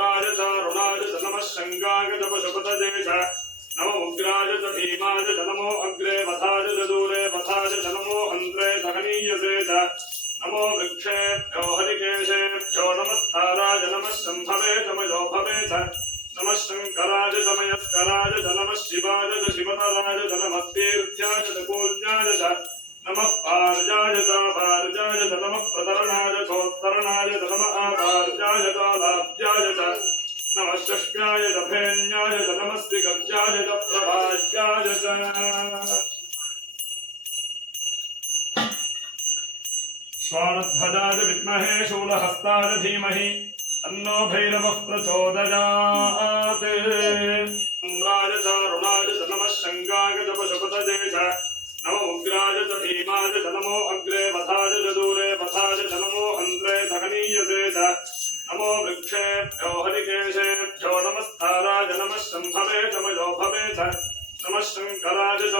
राज च रुणाज च नमः शङ्गाय च पशुपतये च नमो उग्राय च भीमाय च नमो अग्रे वधाय च दूरे वधाय च नमो हन्त्रे दहनीयसे च नमो वृक्षेभ्यो हरिकेशेभ्यो नमस्ताराय नमः शम्भवे च मयो भवे च नमः शङ्कराय च मयस्कराय च नमः शिवाय च शिवतराय च नमः तीर्थ्याय च कूल्याय च नमः पार्याय च पार्याय च नमः प्रतरणाय चोत्तरणाय च नमः आपार्याय च लाभ्याय च नमः शक्याय च भेन्याय च नमः श्रीगत्याय च प्रभाष्याय च स्वाणध्वजाय विद्महे शूलहस्ताय धीमहि तन्नो भैरवः प्रचोदयात् राज च रुणाय च नमः शङ्गाय च पशुपतये च नमो उग्राय च भीमाय च नमो अग्रे वधाय च दूरे वधाय च नमो हन्त्रे दहनीयसे च नमो वृक्षेभ्यो हरिकेशेभ्यो नमस्ताराय नमः शम्भवे च मयो भवे च नमः शङ्कराय च